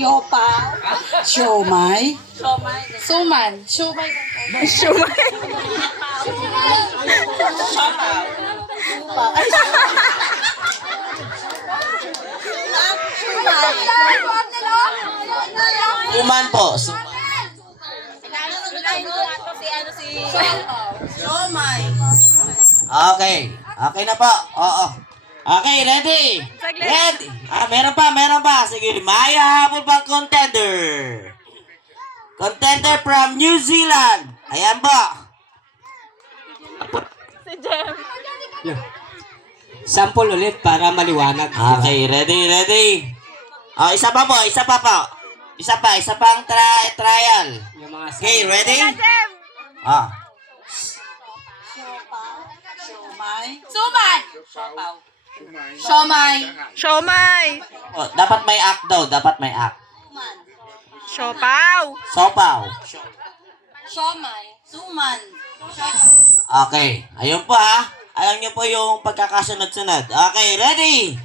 Siopaw. Siomay. Suman. Siomay. Suman po. Siomay. Okay. Okay na po. Oo. Okay, ready? Ready? Meron pa. Sige, may habol pang contender. Contender from New Zealand. Ayan po. Sample ulit para maliwanag. Okay, ready? Oh, isa pa po. Isa pang trial. Yung mga Okay, ready? Siopaw. Siomay. Suman. Siomay. Siomay. Oh, dapat may act daw. Siopaw. Sopaw. Siomay. Suman. Okay. Ayun po ha. Alam niyo po yung pagkakasunod-sunod. Okay, ready?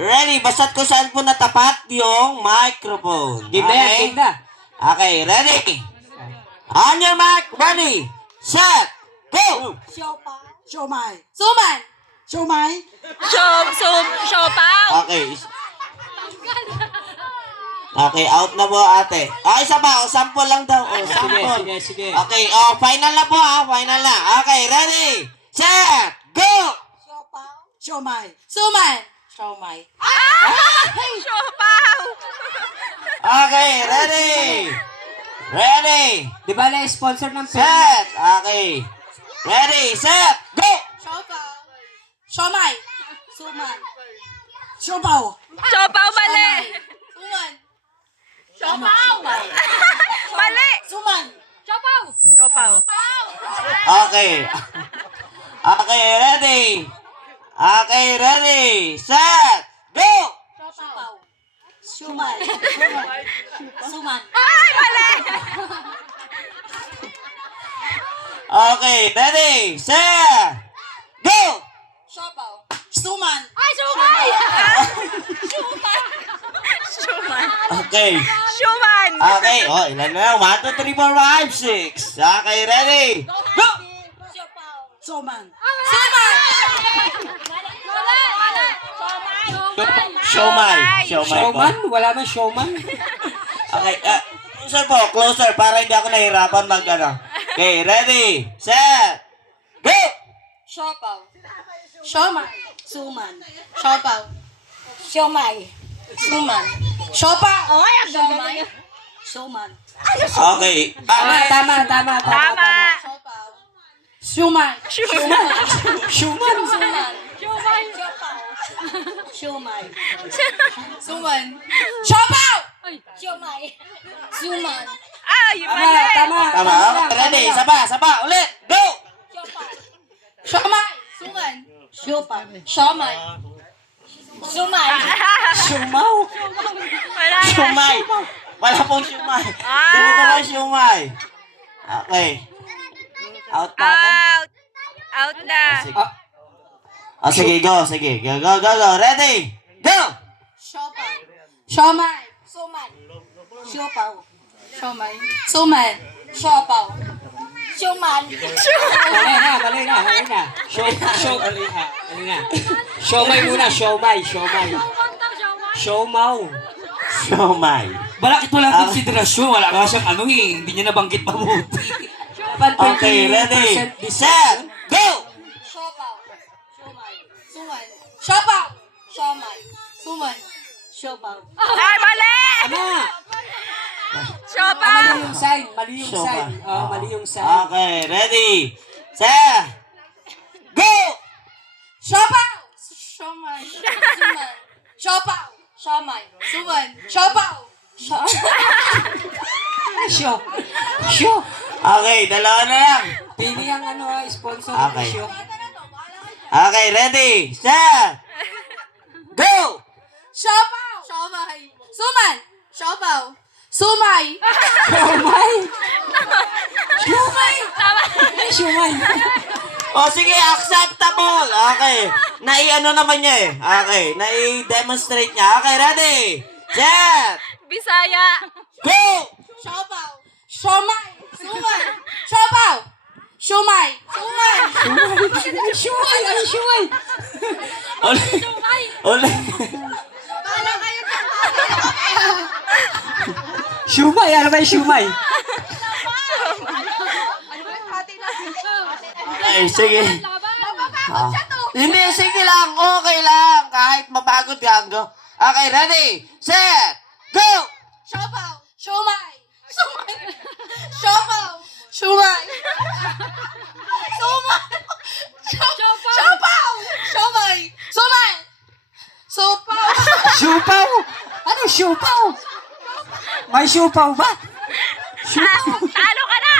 Ready. Basta't kung saan po natapat yung microphone. Game na yan, game na. Okay, ready? On your mark, ready, set, go! Siopaw. Siomay. Suman. Siomay. Siopaw. Okay. Okay, out na po ate. Isa pa. Sample lang daw. Sample. Sige. Okay, final na po ha. Final na. Okay, ready, set, go! Siopaw. Siomay. Suman. Siomay. Siopaw. Okay, ready, Di ba na-sponsor ng pen? set. Okay. Ready, set, go! Siopaw. Siomay. Suman. Siopaw. Siopaw, mali. Suman. Mali. Suman. Siopaw. Okay. Okay, ready, set, go! Siopaw. Siomay. Suman. Ay, mali. Okay, ready, set, go! Siopaw. Suman. Siomay. Okay. Siomay. Okay, ilan na lang? 1, 2, 3, 4, 5, 6. Okay, ready, go! Suman. Siomay po. Showman? Wala man showman. Okay, closer po, closer para hindi ako nahirapan Okay, ready, set, go! Siopaw. Siomay. Suman. Siopaw. Siomay. Suman. Siopaw. Siomay. Suman. Okay. Tama. Tama. Siopaw. Siomay. Showman. Siomay. Suman. Siopaw. Siomay. Suman. Ay, mali. Tama. Tama, okay, ready, saba, ulit, go! Siomay. Suman. Siopaw. Siomay. Sumay. Shumaw. Wala na. Siomay. Wala pong siomay. Ah. Dito lang siomay. Okay. Out natin. Out na. Sige, go. Ready, go! Siopaw. Siomay. Suman. Siopaw. Siomay. Suman. Siopaw. Suman. Mali na. Showmay muna, showmay. Showmaw. Siomay. Bakit walang konsiderasyon? Wala ka siyang hindi niya nabanggit mabuti. Okay, ready, set, go! Siopaw. Siomay. Suman. Siopaw. Siomay. Suman. Siopaw. Ay, mali. Tama. Siopaw. Mali yung sign. Mali yung sign. Okay, ready, set, go! Siopaw. Siomay. Suman. Siopaw. Siomay. Suman. Siopaw. Show. Okay, dalawa na lang. Pili ang sponsor Okay. ng show. Okay, ready, set, go! Siopaw. Siomay. Suman. Siopaw. Sumay. Shumay. O sige, acceptable. Okay. Nai-ano naman niya eh. Okay, nai-demonstrate niya. Okay, ready, set, Bisaya Siomay. Suman. Siopaw. Siomay. Suman. Shumay! Ano shumay? Ulit. Ulit. Shumay! Ano ba yung shumay? Okay, sige. Ah. Hindi, sige lang. Okay lang. Kahit mapagod ka. Go. Okay, ready, set, go! Siopaw. Siomay. Sumay. Siopaw. Siomay. Sumay. Siopaw. Siomay. Suman. Sopaw. Siupaw! Ano siupaw? May siupaw ba? Talo ka na!